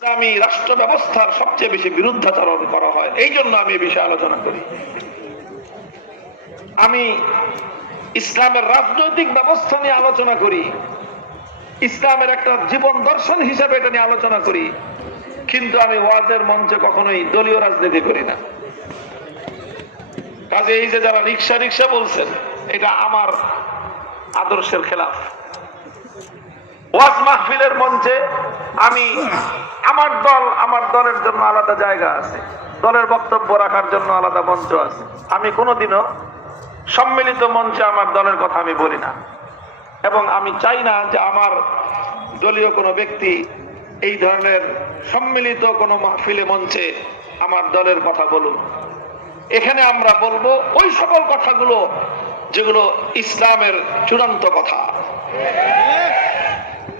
ইসলামী রাষ্ট্র ব্যবস্থার সবচেয়ে বেশি বিরুদ্ধাচরণ করা হয়, এই জন্য আমি এই বিষয়ে আলোচনা করি। আমি ইসলামের রাজনৈতিক ব্যবস্থা নিয়ে আলোচনা করি, ইসলামের একটা জীবন দর্শন হিসেবে এটা নিয়ে আলোচনা করি, কিন্তু আমি ওয়াজের মঞ্চে কখনোই দলীয় রাজনীতি করি না। কাজে এই যে যারা রিক্সা রিক্সা বলছেন, এটা আমার আদর্শের খেলাফ। ওয়াজ মাহফিলের মঞ্চে আমি আমার দল, আমার দলের জন্য আলাদা জায়গা আছে, দলের বক্তব্য রাখার জন্য আলাদা মঞ্চ আছে। আমি কোনোদিনও সম্মিলিত মঞ্চে আমার দলের কথা আমি বলি না, এবং আমি চাই না যে আমার দলীয় কোনো ব্যক্তি এই ধরনের সম্মিলিত কোনো মাহফিলে মঞ্চে আমার দলের কথা বলুন। এখানে আমরা বলবো ওই সকল কথাগুলো যেগুলো ইসলামের চূড়ান্ত কথা,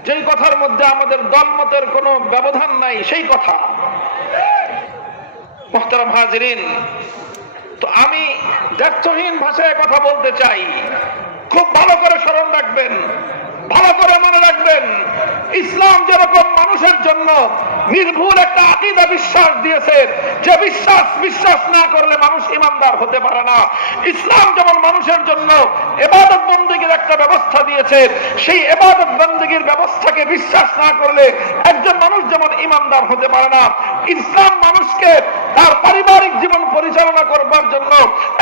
যেই কথার মধ্যে আমাদের দলমতের কোনো ব্যবধান নাই, সেই কথা। মুহতারাম হাজিরিন, তো আমি দ্ব্যর্থহীন ভাষায় কথা বলতে চাই। খুব ভালো করে স্মরণ রাখবেন, ভালো করে মনে রাখবেন, ইসলাম যেরকম মানুষের জন্য নির্ভুল একটা আকীদা বিশ্বাস দিয়েছে, যে বিশ্বাস না করলে মানুষ ঈমানদার হতে পারে না। ইসলাম যেমন মানুষের জন্য ইবাদত বন্দেগীর একটা ব্যবস্থা দিয়েছে, সেই ইবাদত বন্দেগীর ব্যবস্থাকে বিশ্বাস না করলে একজন মানুষ যেমন ঈমানদার হতে পারে না। ইসলাম মানুষকে তার পারিবারিক জীবন পরিচালনা করবার জন্য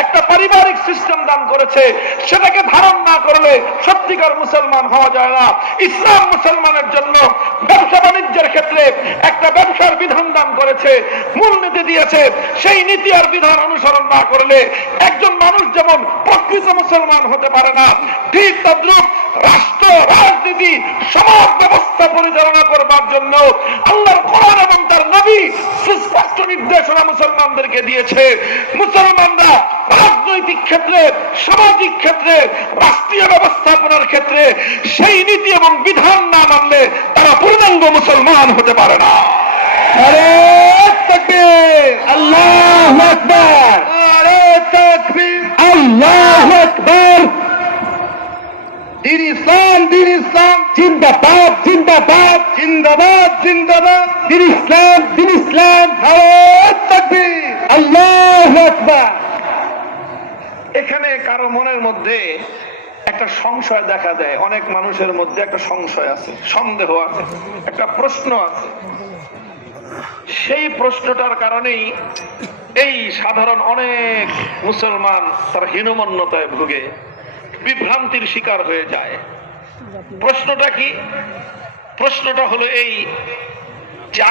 একটা পারিবারিক সিস্টেম দান করেছে, সেটাকে ধারণ না করলে সত্যিকার মুসলমান হওয়া যায় না। ইসলাম মুসলমানের জন্য ব্যবসা বাণিজ্যের ক্ষেত্রে একটা ব্যবসার বিধান দান করেছে, মূলনীতি দিয়েছে। সেই নীতি আর বিধান অনুসরণ না করলে একজন মানুষ যেমন প্রকৃত মুসলমান হতে পারে না, ঠিক তদ্রুপ রাষ্ট্র, রাজনীতি, সমাজ ব্যবস্থা পরিচালনা করবার জন্য আল্লাহর কোরআন এবং তার নবী সুস্পষ্ট নির্দেশনা মুসলমানদেরকে দিয়েছে। মুসলমানরা রাজনৈতিক ক্ষেত্রে, সামাজিক ক্ষেত্রে, রাষ্ট্রীয় ব্যবস্থাপনার ক্ষেত্রে সেই নীতি এবং বিধান না মানলে তারা পূর্ণাঙ্গ মুসলমান হতে পারে না। নারে তাকবীর, আল্লাহু আকবার, নারে তাকবীর, আল্লাহু আকবার। দিন ইসলাম জিন্দাবাদ, জিন্দাবাদ, জিন্দাবাদ, জিন্দাবাদ। দিন ইসলাম, নারে তাকবীর, আল্লাহু আকবার। এখানে কারো মনের মধ্যে একটা সংশয় দেখা দেয়, অনেক মানুষের মধ্যে একটা সংশয় আছে, সন্দেহ আছে, একটা প্রশ্ন আছে। সেই প্রশ্নটার কারণেই এই সাধারণ অনেক মুসলমান তার হীনমন্যতায় ভুগে বিভ্রান্তির শিকার হয়ে যায়। প্রশ্নটা কি? প্রশ্নটা হলো এই যে